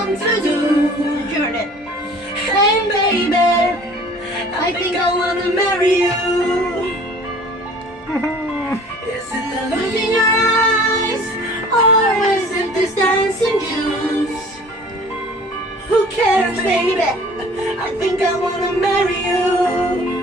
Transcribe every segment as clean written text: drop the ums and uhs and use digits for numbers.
want to do. Heard it. Hey baby, I think I wanna marry you. Is it the look in your eyes, or is it this dancing juice? Who cares, baby? I think I wanna marry you.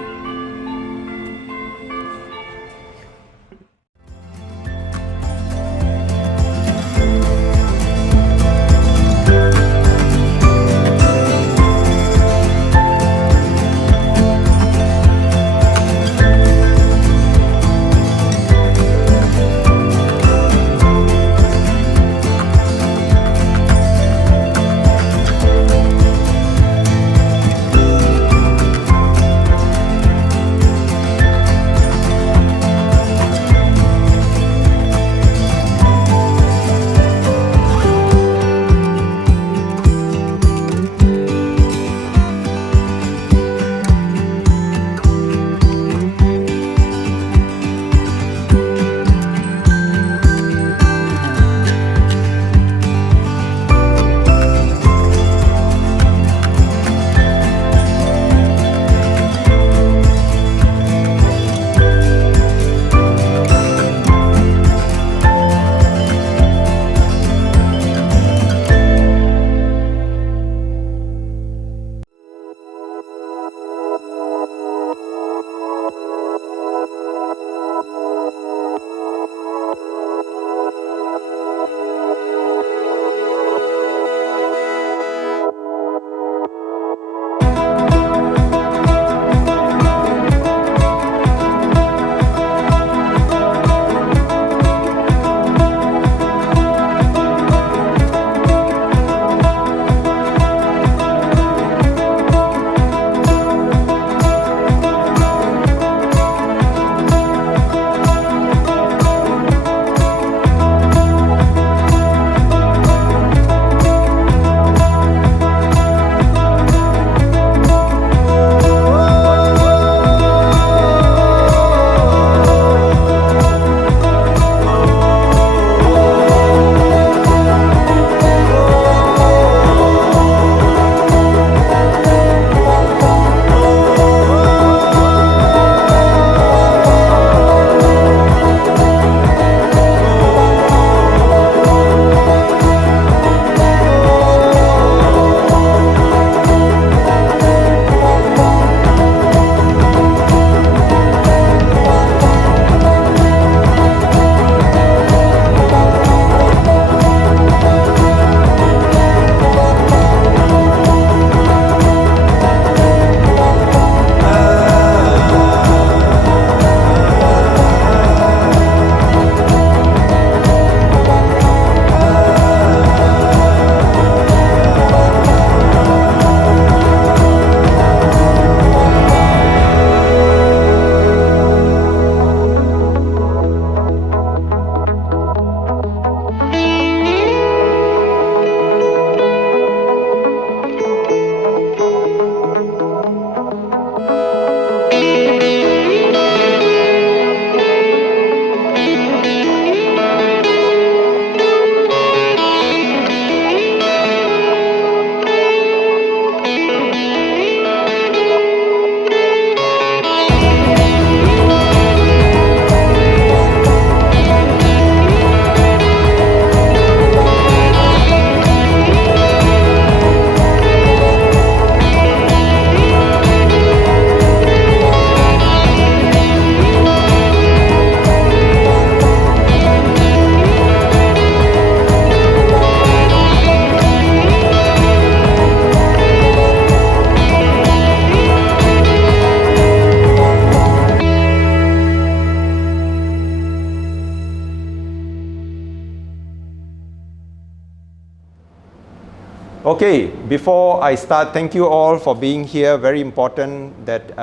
Okay, before I start, thank you all for being here. Very important that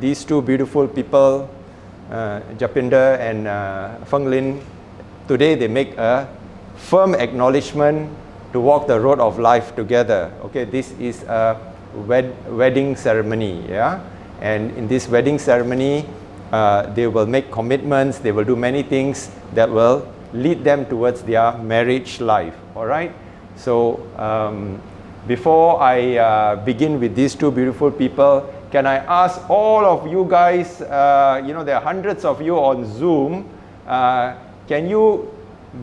these two beautiful people, Japinder and Feng Lin, today they make a firm acknowledgement to walk the road of life together. Okay, this is a wedding ceremony, yeah? And in this wedding ceremony, they will make commitments, they will do many things that will lead them towards their marriage life, all right? So before I begin with these two beautiful people, can I ask all of you guys, there are hundreds of you on Zoom, can you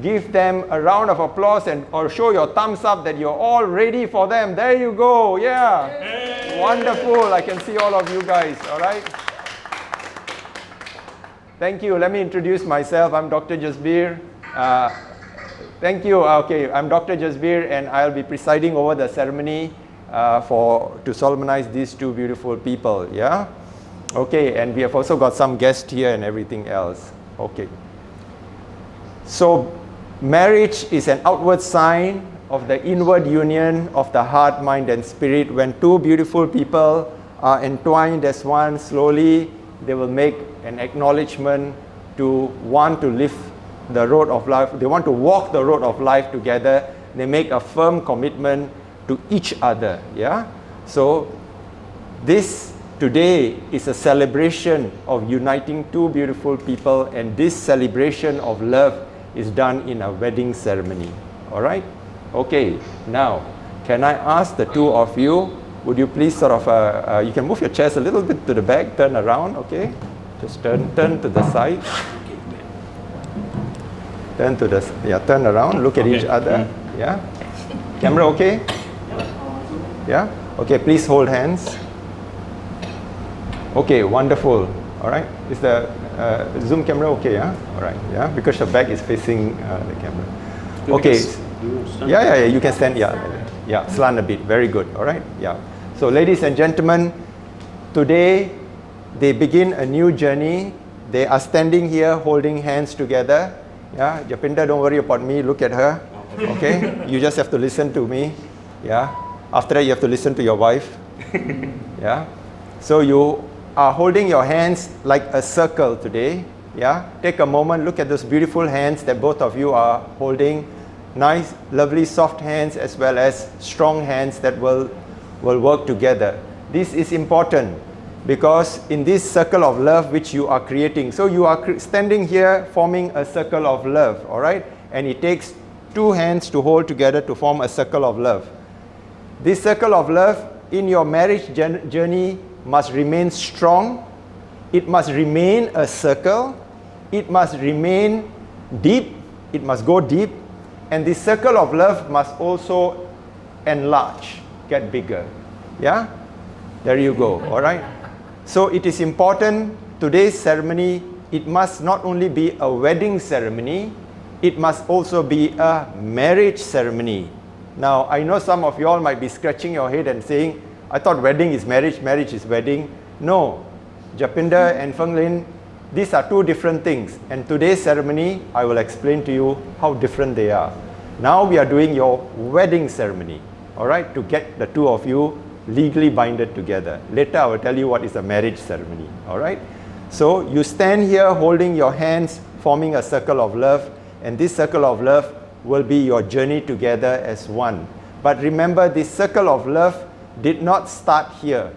give them a round of applause or show your thumbs up that you're all ready for them? There you go, yeah. Hey. Wonderful, I can see all of you guys, all right? Thank you, let me introduce myself. I'm Dr. Jasbir. Thank you, okay, I'm Dr. Jasbir and I'll be presiding over the ceremony to solemnize these two beautiful people, yeah? Okay, and we have also got some guests here and everything else. Okay. So, marriage is an outward sign of the inward union of the heart, mind, and spirit. When two beautiful people are entwined as one, slowly they will make an acknowledgement to want to live the road of life. They want to walk the road of life together. They make a firm commitment to each other. Yeah. So, this today is a celebration of uniting two beautiful people, and this celebration of love is done in a wedding ceremony. All right? Okay, now, can I ask the two of you, would you please sort of, you can move your chairs a little bit to the back, turn around, okay? Just turn to the side. Turn around, look at each other. Yeah? Camera okay? Yeah? Okay, please hold hands. Okay, wonderful. All right, is the Zoom camera okay? Yeah, all right. Yeah, because the back is facing the camera. Okay. Yeah. You can stand. Yeah. Slant a bit. Very good. All right. Yeah. So, ladies and gentlemen, today they begin a new journey. They are standing here holding hands together. Yeah, Japinda, don't worry about me. Look at her. Okay. You just have to listen to me. Yeah. After that, you have to listen to your wife. Yeah. So you are holding your hands like a circle today. Yeah, take a moment, look at those beautiful hands that both of you are holding. Nice, lovely, soft hands as well as strong hands that will work together. This is important because in this circle of love which you are creating, so you are standing here forming a circle of love, all right? And it takes two hands to hold together to form a circle of love. This circle of love in your marriage journey must remain strong, it must remain a circle, it must remain deep, it must go deep, and the circle of love must also enlarge, get bigger. Yeah? There you go, all right? So it is important, today's ceremony, it must not only be a wedding ceremony, it must also be a marriage ceremony. Now, I know some of you all might be scratching your head and saying, I thought wedding is marriage, marriage is wedding. No, Japinda and Feng Lin, these are two different things. And today's ceremony, I will explain to you how different they are. Now we are doing your wedding ceremony, all right, to get the two of you legally binded together. Later, I will tell you what is a marriage ceremony, all right? So you stand here holding your hands, forming a circle of love, and this circle of love will be your journey together as one. But remember, this circle of love did not start here.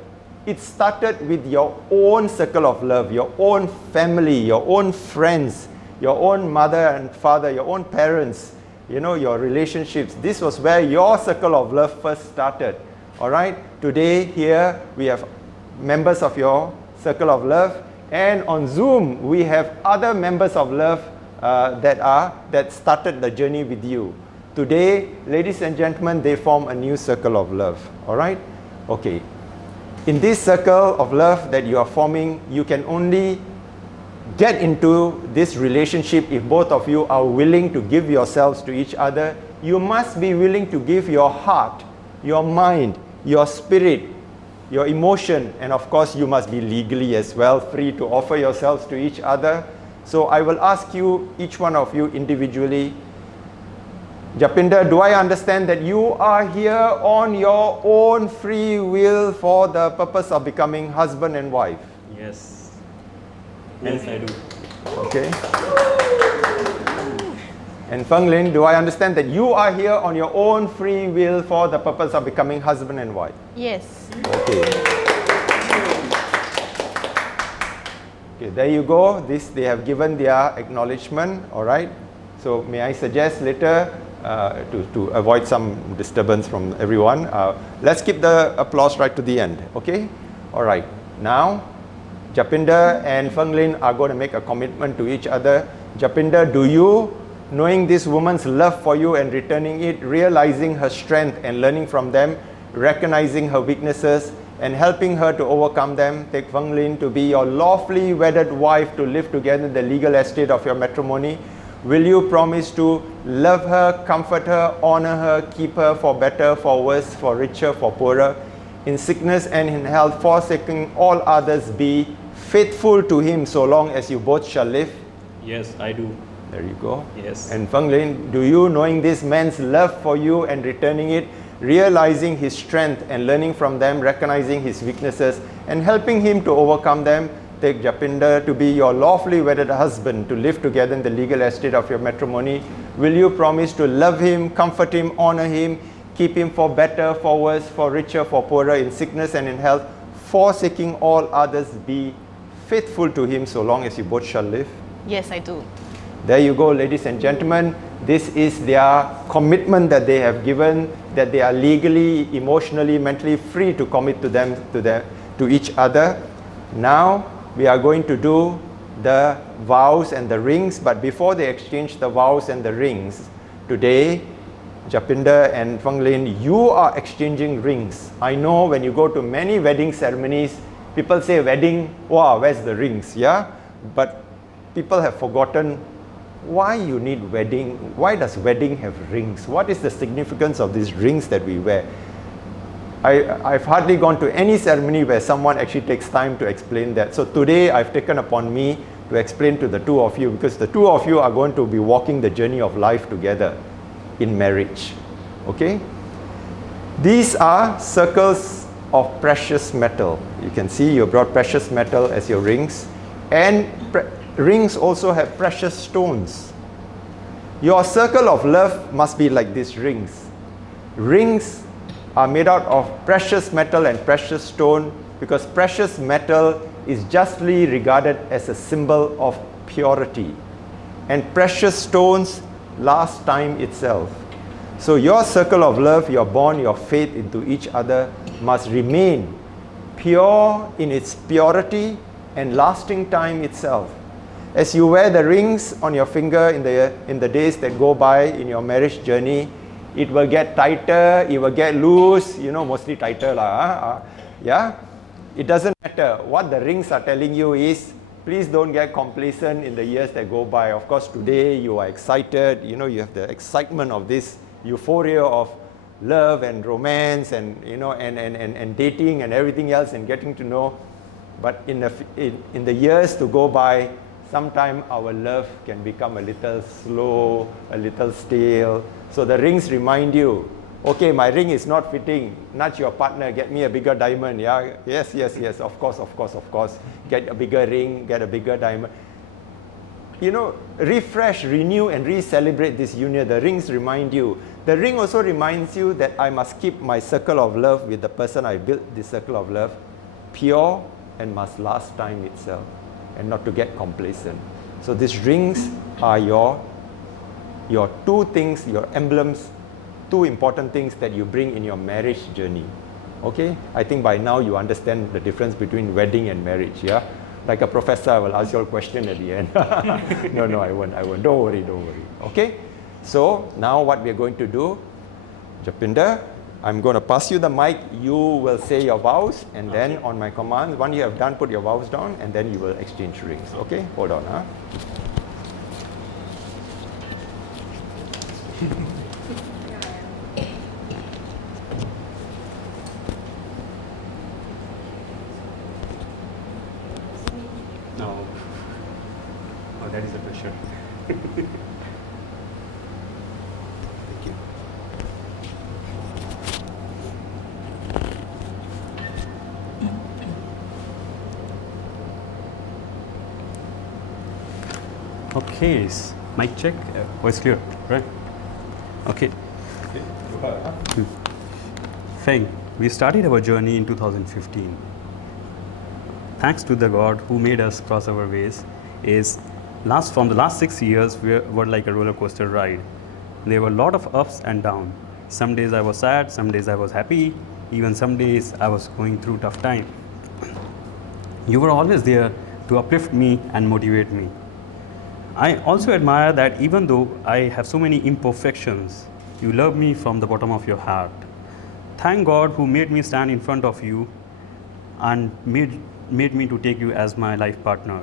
It started with your own circle of love, your own family, your own friends, your own mother and father, your own parents, your relationships. This was where your circle of love first started. All right? Today, here, we have members of your circle of love. And on Zoom, we have other members of love that started the journey with you. Today, ladies and gentlemen, they form a new circle of love. All right? Okay. In this circle of love that you are forming, you can only get into this relationship if both of you are willing to give yourselves to each other. You must be willing to give your heart, your mind, your spirit, your emotion, and of course, you must be legally as well free to offer yourselves to each other. So I will ask you, each one of you individually, Japinda, do I understand that you are here on your own free will for the purpose of becoming husband and wife? Yes. Yes, I do. Okay. And Feng Lin, do I understand that you are here on your own free will for the purpose of becoming husband and wife? Yes. Okay. Okay, there you go. They have given their acknowledgement. All right. So may I suggest later, to avoid some disturbance from everyone. Let's keep the applause right to the end, okay? All right, now Japinder and Feng Lin are going to make a commitment to each other. Japinder, do you, knowing this woman's love for you and returning it, realizing her strength and learning from them, recognizing her weaknesses and helping her to overcome them, take Feng Lin to be your lawfully wedded wife to live together in the legal estate of your matrimony? Will you promise to love her, comfort her, honor her, keep her for better, for worse, for richer, for poorer, in sickness and in health, forsaking all others, be faithful to him so long as you both shall live? Yes, I do. There you go. Yes. And Feng Lin, do you, knowing this man's love for you and returning it, realizing his strength and learning from them, recognizing his weaknesses and helping him to overcome them, take Japinder to be your lawfully wedded husband to live together in the legal estate of your matrimony? Will you promise to love him, comfort him, honor him, keep him for better, for worse, for richer, for poorer, in sickness and in health, forsaking all others, be faithful to him so long as you both shall live? Yes, I do. There you go, ladies and gentlemen. This is their commitment that they have given, that they are legally, emotionally, mentally free to commit to each other. Now we are going to do the vows and the rings, but before they exchange the vows and the rings, today, Japinder and Feng Lin, you are exchanging rings. I know when you go to many wedding ceremonies, people say wedding, wow, where's the rings, yeah? But people have forgotten why you need wedding. Why does wedding have rings? What is the significance of these rings that we wear? I've hardly gone to any ceremony where someone actually takes time to explain that. So today I've taken upon me to explain to the two of you, because the two of you are going to be walking the journey of life together in marriage. Okay? These are circles of precious metal. You can see you brought precious metal as your rings, and rings also have precious stones. Your circle of love must be like these rings. Rings are made out of precious metal and precious stone, because precious metal is justly regarded as a symbol of purity, and precious stones last time itself. So your circle of love, your bond, your faith into each other must remain pure in its purity and lasting time itself. As you wear the rings on your finger in the days that go by in your marriage journey, it will get tighter, it will get loose, mostly tighter lah. Yeah? It doesn't matter. What the rings are telling you is, please don't get complacent in the years that go by. Of course, today you are excited, you have the excitement of this euphoria of love and romance and, and dating and everything else and getting to know. But in the years to go by, sometimes our love can become a little slow, a little stale. So the rings remind you, okay, my ring is not fitting. Nudge your partner, get me a bigger diamond. Yeah, yes, of course. Get a bigger ring, get a bigger diamond. Refresh, renew, and re-celebrate this union. The rings remind you. The ring also reminds you that I must keep my circle of love with the person I built this circle of love pure and must last time itself, and not to get complacent. So these rings are your two things, your emblems, two important things that you bring in your marriage journey. Okay? I think by now you understand the difference between wedding and marriage, yeah? Like a professor, I will ask you a question at the end. No, I won't. Don't worry. Okay? So now what we are going to do, Japinder, I'm going to pass you the mic. You will say your vows, and then on my command, when you have done, put your vows down, and then you will exchange rings. Okay? Hold on. No. Oh, that is a pressure. Thank you. Okay, mic check. Voice clear, right? Okay. Feng, we started our journey in 2015. Thanks to the God who made us cross our ways, from the last 6 years, we were like a roller coaster ride. There were a lot of ups and downs. Some days I was sad, some days I was happy, even some days I was going through tough time. You were always there to uplift me and motivate me. I also admire that even though I have so many imperfections, you love me from the bottom of your heart. Thank God who made me stand in front of you and made me to take you as my life partner.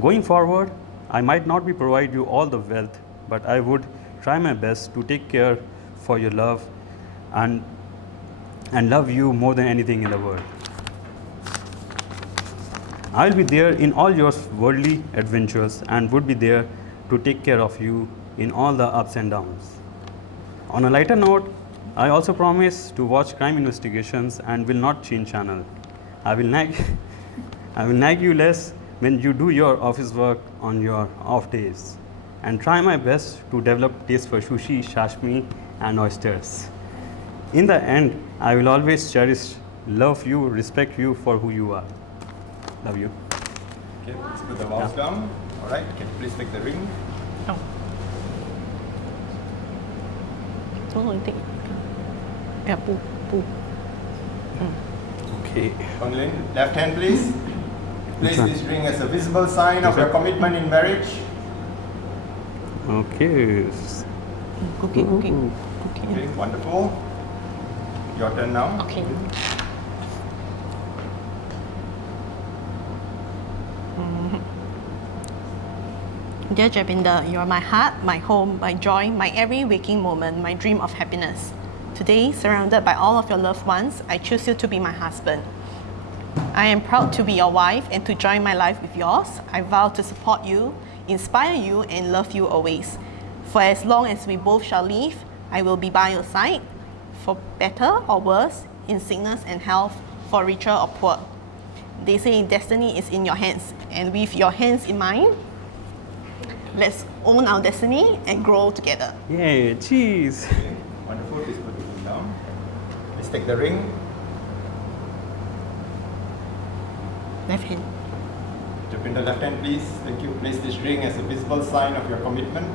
Going forward, I might not be provide you all the wealth, but I would try my best to take care for your love and love you more than anything in the world. I will be there in all your worldly adventures and would be there to take care of you in all the ups and downs. On a lighter note, I also promise to watch crime investigations and will not change channel. I will nag you less when you do your office work on your off days and try my best to develop taste for sushi, sashimi and oysters. In the end, I will always cherish, love you, respect you for who you are. Love you. Okay, let's put the vows down. All right, can you please take the ring? Take. Yeah, pull. Okay. Feng Lin, left hand please. Place this ring as a visible sign of your commitment in marriage. Okay. Cooking. Okay, wonderful. Your turn now. Okay. Dear Jabinder, you are my heart, my home, my joy, my every waking moment, my dream of happiness. Today, surrounded by all of your loved ones, I choose you to be my husband. I am proud to be your wife and to join my life with yours. I vow to support you, inspire you, and love you always. For as long as we both shall live, I will be by your side, for better or worse, in sickness and health, for richer or poor. They say destiny is in your hands, and with your hands in mine, let's own our destiny and grow together. Yay, cheese. Okay, wonderful. Please put the ring down. Please take the ring. Left hand. Japinder, left hand please. Thank you. Place this ring as a visible sign of your commitment.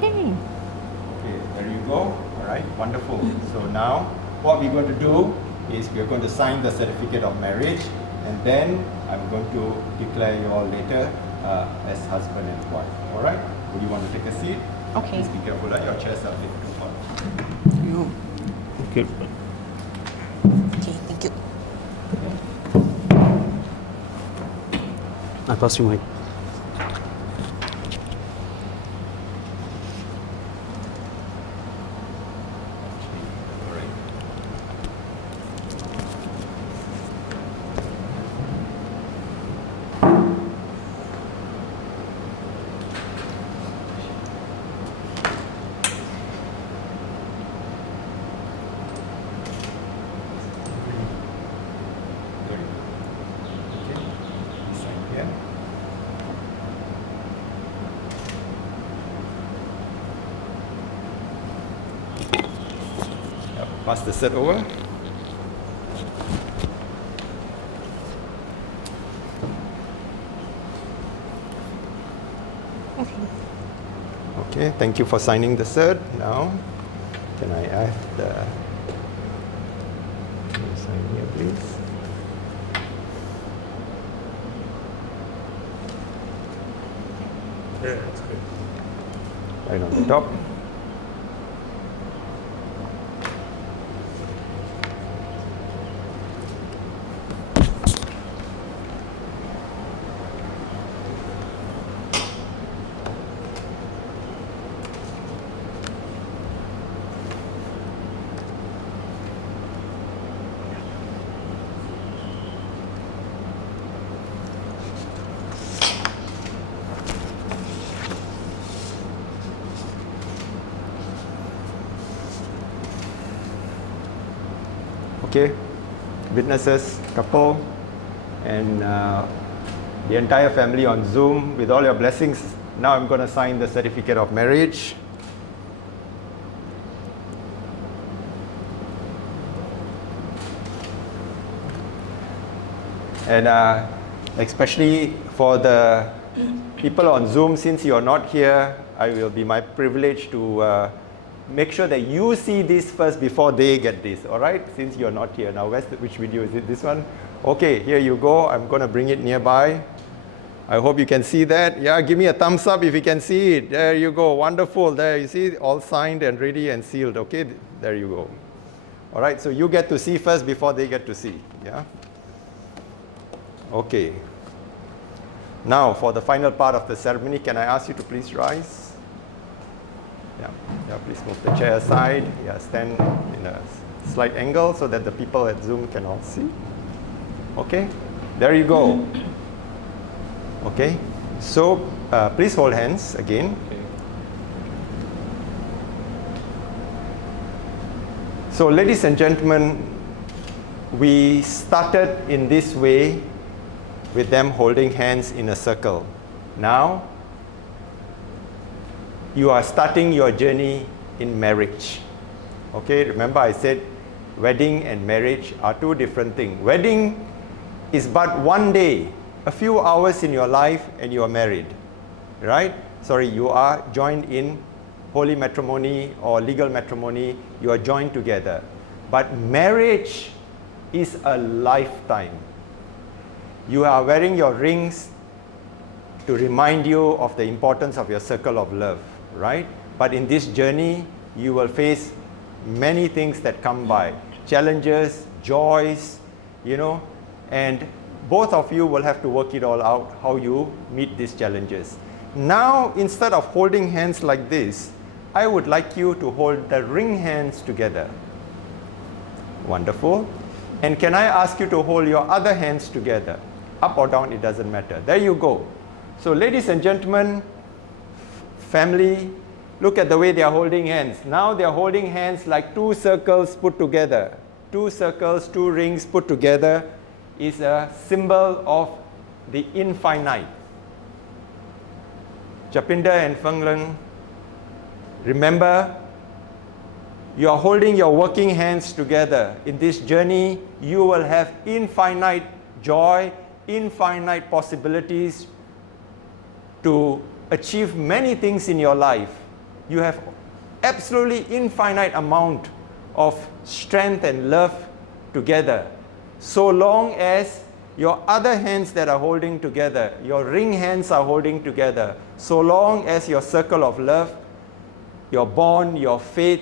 Yay. Okay, there you go. All right, wonderful. So now, what we're going to do is we're going to sign the certificate of marriage, and then I'm going to declare you all later as husband and wife. All right? Would you want to take a seat? Okay. Please be careful that your chairs are a bit too hot. Okay. Okay, thank you. I pass you mic. All right. There you go. Okay. Sign here. Pass the set over. Okay, thank you for signing the cert. Now, can I add the can you sign here, please? Yeah, that's good. Right on the top. Okay, witnesses, couple, and the entire family on Zoom, with all your blessings, now I'm going to sign the certificate of marriage. And especially for the people on Zoom, since you're not here, it will be my privilege to make sure that you see this first before they get this, all right? Since you're not here now, which video is it? This one? Okay, here you go. I'm going to bring it nearby. I hope you can see that. Yeah, give me a thumbs up if you can see it. There you go. Wonderful. There you see, all signed and ready and sealed. Okay, there you go. All right, so you get to see first before they get to see. Yeah. Okay. Now, for the final part of the ceremony, can I ask you to please rise? Yeah, yeah, please move the chair aside. Yeah, stand in a slight angle so that the people at Zoom can all see. Okay, there you go. Okay, so please hold hands again. So, ladies and gentlemen, we started in this way with them holding hands in a circle. Now, you are starting your journey in marriage. Okay, remember I said wedding and marriage are two different things. Wedding is but one day, a few hours in your life, and you are married, right? Sorry, you are joined in holy matrimony or legal matrimony, you are joined together. But marriage is a lifetime. You are wearing your rings to remind you of the importance of your circle of love, right? But in this journey, you will face many things that come by, challenges, joys, you know, and both of you will have to work it all out, how you meet these challenges. Now, instead of holding hands like this, I would like you to hold the ring hands together. Wonderful. And can I ask you to hold your other hands together? Up or down, it doesn't matter. There you go. So, ladies and gentlemen, family, look at the way they are holding hands. Now they are holding hands like two circles put together. Two circles, two rings put together is a symbol of the infinite. Japinder and Feng Lin, remember, you are holding your working hands together. In this journey, you will have infinite joy, infinite possibilities to achieve many things in your life. You have absolutely infinite amount of strength and love together. So long as your other hands that are holding together, your ring hands are holding together, so long as your circle of love, your bond, your faith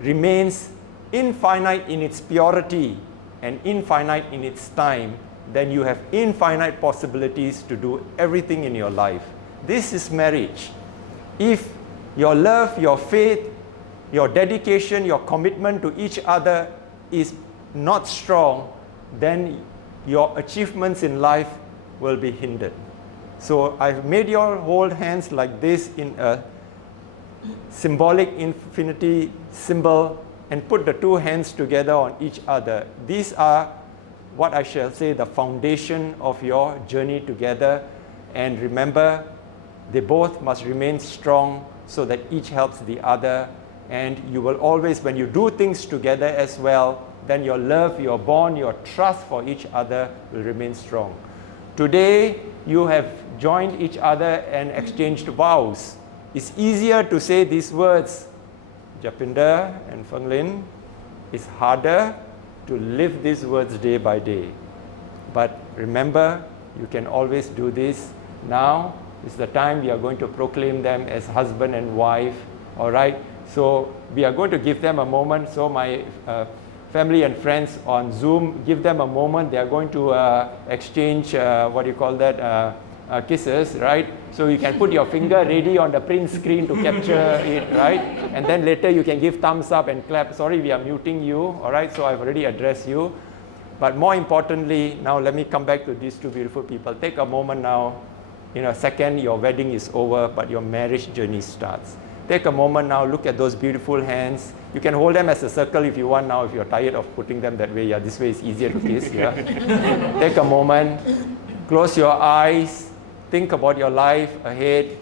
remains infinite in its purity and infinite in its time, then you have infinite possibilities to do everything in your life. This is marriage. If your love, your faith, your dedication, your commitment to each other is not strong, then your achievements in life will be hindered. So I've made you all hold hands like this in a symbolic infinity symbol and put the two hands together on each other. These are what I shall say the foundation of your journey together. And remember, they both must remain strong so that each helps the other. And you will always, when you do things together as well, then your love, your bond, your trust for each other will remain strong. Today, you have joined each other and exchanged vows. It's easier to say these words, Japinder and Feng Lin. It's harder to live these words day by day. But remember, you can always do this. Now is the time we are going to proclaim them as husband and wife. All right? So we are going to give them a moment. So my family and friends on Zoom, give them a moment. They are going to exchange, kisses, right? So you can put your finger ready on the print screen to capture it, right? And then later you can give thumbs up and clap. Sorry, we are muting you, all right? So I've already addressed you. But more importantly, now let me come back to these two beautiful people. Take a moment now. In a second, your wedding is over, but your marriage journey starts. Take a moment now, look at those beautiful hands. You can hold them as a circle if you want now, if you're tired of putting them that way. Yeah, this way is easier to kiss, yeah. Take a moment, close your eyes, think about your life ahead.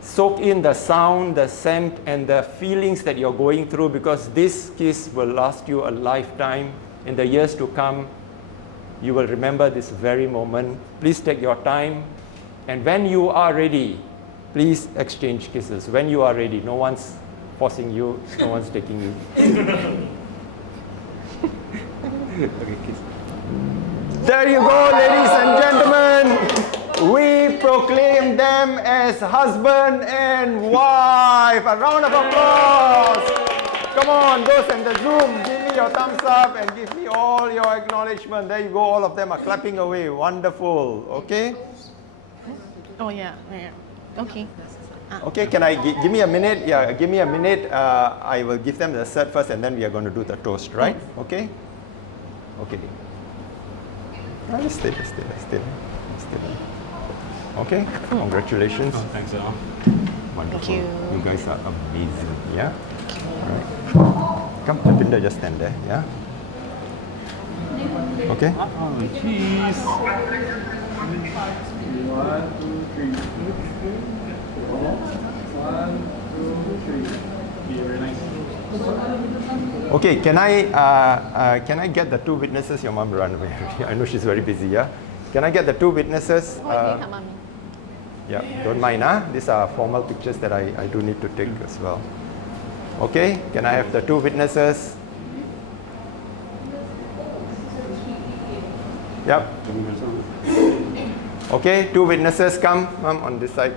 Soak in the sound, the scent, and the feelings that you're going through, because this kiss will last you a lifetime. In the years to come, you will remember this very moment. Please take your time. And when you are ready, please exchange kisses when you are ready. No one's forcing you, no one's taking you. Okay, kiss. There you go, ladies and gentlemen. We proclaim them as husband and wife. A round of applause. Come on, those in the Zoom, give me your thumbs up and give me all your acknowledgement. There you go, all of them are clapping away. Wonderful. Okay? Oh yeah. Okay. Okay, can I give me a minute? Yeah, give me a minute. I will give them the cert first and then we are going to do the toast, right? Okay? Okay. Let's stay. Okay, congratulations. Oh, thanks, Al. Wonderful. Thank you. You guys are amazing, yeah? All right. Come, Japinda, just stand there, yeah? Okay? Oh, cheese. 1, 2, 3. One, two, three. Okay, very nice. Okay, can I get the two witnesses? Your mom ran away already. I know she's very busy, yeah? Can I get the two witnesses? Yeah, don't mind, huh? These are formal pictures that I do need to take as well. Okay, can I have the two witnesses? Yep. Okay, two witnesses, come on this side.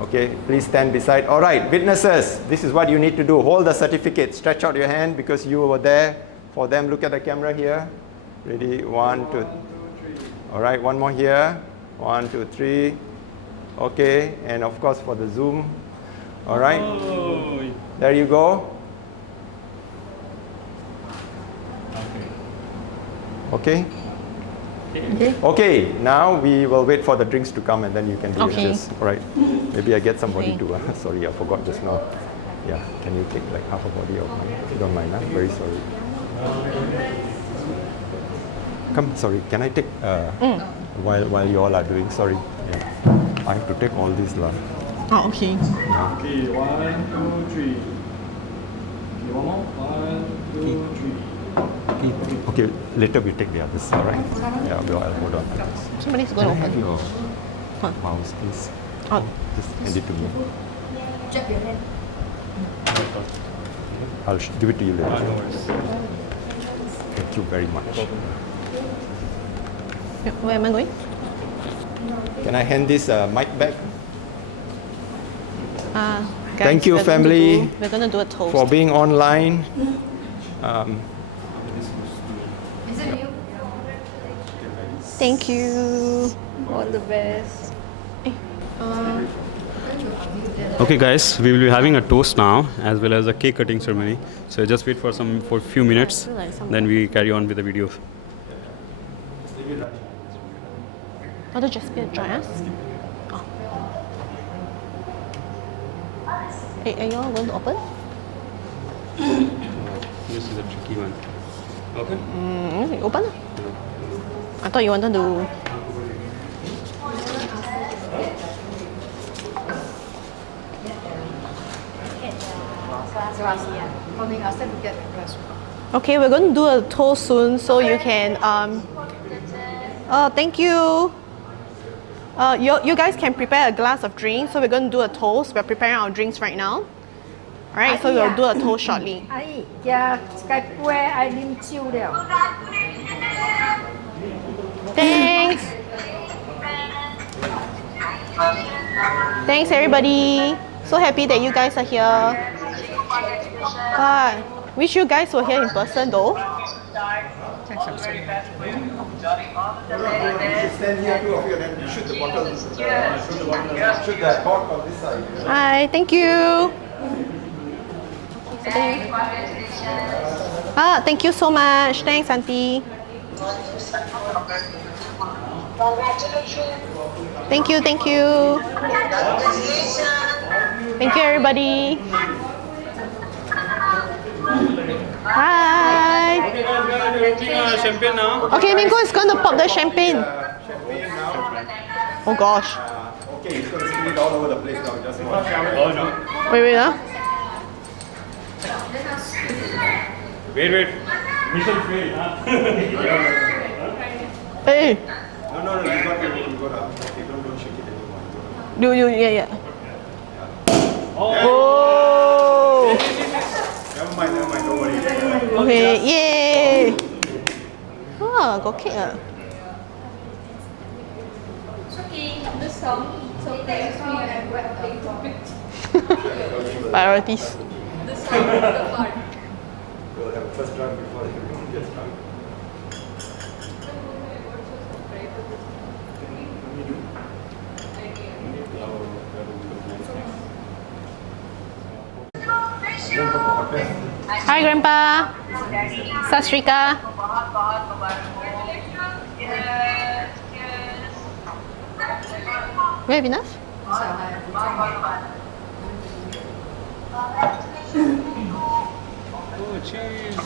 Okay, please stand beside. All right, witnesses, this is what you need to do. Hold the certificate. Stretch out your hand because you were there for them. Look at the camera here. Ready? 1, 2. All right, one more here. 1, 2, 3. Okay, and of course for the Zoom. All right, Oh, there you go. Okay. Okay, now we will wait for the drinks to come and then you can do Okay. this. All right. Maybe I get somebody Okay. to. Sorry, I forgot just now. Yeah, can you take like half a body of mine? If you don't mind, huh? Very sorry. Come, sorry, can I take while you all are doing? Sorry. Yeah. I have to take all these lah. Oh, okay. Yeah. Okay, 1, 2, 3. Okay, one more. 1, 2, 3. Okay, later we take the others, all right? Yeah, I'll hold on to this. Somebody's Can going I to have open. your What? mouse, please? Oh, Just hand it to me. I'll give it to you later. no worries. Thank you very much. where am I going? Can I hand this mic back Guys, Thank you, family, We're going to do a toast. for being online? Thank you. All the best. Okay, guys, we will be having a toast now as well as a cake cutting ceremony. So just wait for a few minutes, feel like some- then we carry on with the video. Oh, the Jasper join us? Oh. Hey, are you all going to open? This is a tricky one. Okay. Open lah. I thought you wanted to. Okay, we're going to do a toast soon, so you can. Thank you. You guys can prepare a glass of drink. So we're going to do a toast. We're preparing our drinks right now. All right, so we'll do a toast shortly. 阿姨，呀，该杯爱啉酒了。 Thanks. Thanks, everybody. So happy that you guys are here. God, wish you guys were here in person though. Stand here, two of you, and then shoot the bottle. Shoot the cork on this side. Hi, thank you. Thank you so much. Thanks, Auntie. Thank you, thank you. Thank you, everybody. Hi. Okay, guys, we're opening champagne now. Okay, Mingo is going to pop the champagne. Oh gosh. Okay, it's going to spill it all over the place now. Just watch. Oh no. Wait. Wait. Mission failed, huh? Hey. No, you got to. Okay, don't shake it anymore. Yeah. Oh. Never mind, don't worry. Okay, yay. Oh, got cake. This song, so thanks me and what Priorities. This song, the part. We'll have a first round before everyone gets drunk. Hi, Grandpa. Sat Shri Akal. We have enough? Oh, cheers.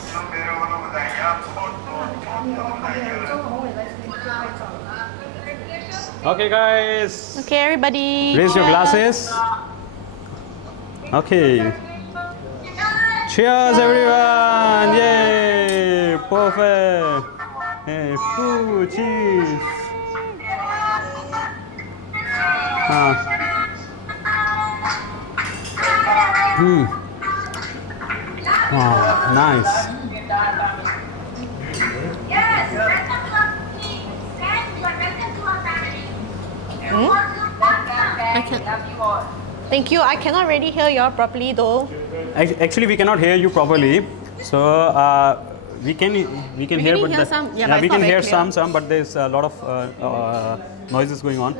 Okay, guys. Okay, everybody. Raise your glasses. Okay. Cheers, everyone! Yay! Perfect. Hey, foo, cheers. Wow, nice. Thank you. I cannot really hear you all properly though. Actually, we cannot hear you properly. So we can hear, but hear some, yeah, but we it's not can hear very clear. some, but there's a lot of noises going on.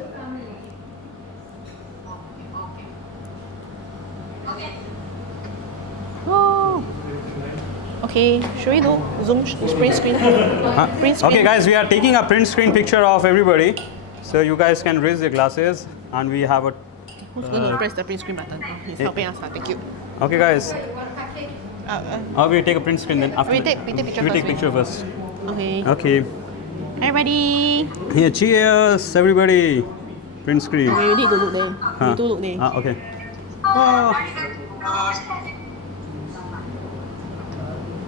Oh. Okay, should we do Zoom print screen? Print screen. Okay, guys, we are taking a print screen picture of everybody. So you guys can raise your glasses, and we have a. Who's going to press the print screen button? Oh, he's helping us. Thank you. Okay, guys. We take a print screen then. After We take picture we first, take we- picture first. Okay. Okay. Everybody. Here, cheers, everybody. Print screen. Okay, you need to look there. Huh. You do look there. Okay. Oh.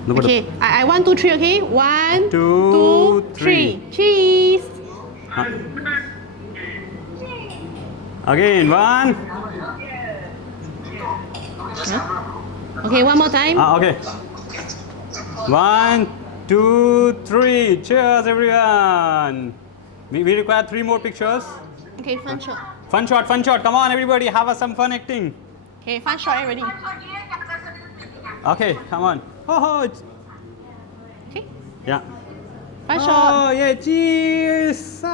Look at Okay, I 1, 2, 3, okay? 1, Two, 2, 3. Cheese. Again, one. Okay, one more time. Okay. 1, 2, 3. Cheers, everyone. We require 3 more pictures. Okay, fun shot. Fun shot, fun shot. Come on, everybody, have some fun acting. Okay, fun shot already. Okay, come on. Oh, Okay, yeah. fun shot. Oh, yeah, cheers.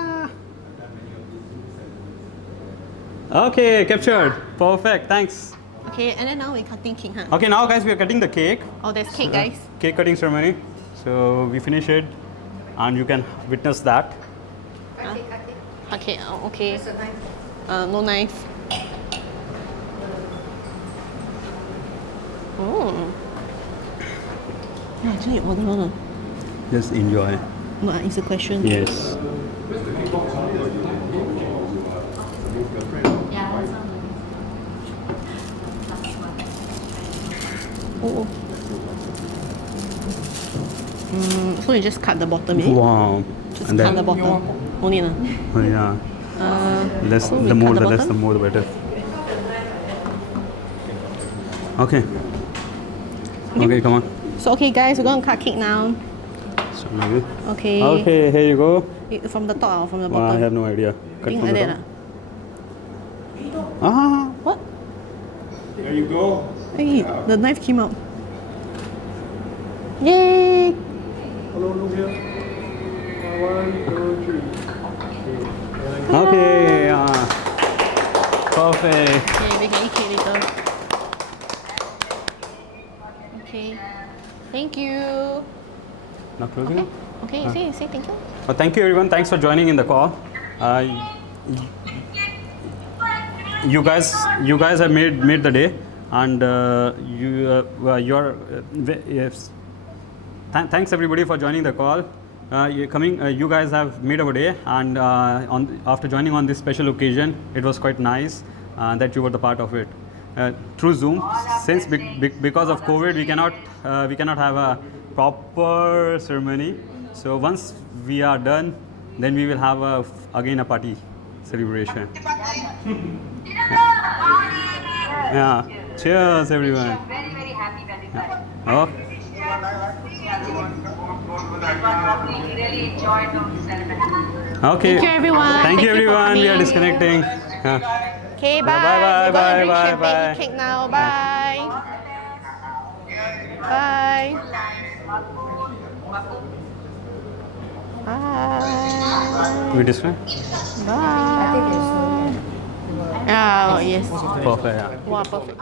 Okay, captured. Perfect, thanks. Okay, and then now we're cutting cake, huh? Okay, now guys, we are cutting the cake. Oh, there's cake, guys. Cake cutting ceremony. So we finish it, and you can witness that. Okay, okay. No knife. Oh. Yeah, actually, order one. Just enjoy. No, it's a question. Yes. Oh. So you just cut the bottom, eh? Wow. Just And cut then, the bottom. Only na. oh, yeah. Less, so we the more, cut the the less, the bottom? more, the better. Okay. Okay, come on. So okay, guys, we're gonna cut cake now. So maybe. Okay. Okay, here you go. From the top or from the Well, bottom? I have no idea. Cut Think from like the that. top. Ah. What? There you go. Hey, the knife came out. Yay! Hello, look here. 1, 2, 3. Okay. Perfect. Okay, we can eat cake later. Okay. Thank you. Not closing. Okay, say thank you. Thank you, everyone. Thanks for joining in the call. You guys have made the day, and yes. Thanks everybody for joining the call. You guys have made our day, and after joining on this special occasion, it was quite nice that you were the part of it through Zoom. Since because of COVID, we cannot have a proper ceremony. So once we are done, then we will have again a party celebration. Yeah. Cheers, everyone. Very, very happy Valentine's. Oh, We really enjoyed the ceremony. okay. Thank you, everyone. Thank you, Thank you for everyone. We are coming. disconnecting. Yeah. Okay, bye. Bye, We're gonna bye, drink bye, champagne bye. cake now. Bye. Bye. Bye. We disconnect? Bye. Oh, yes. Perfect. Yeah. Wow, perfect.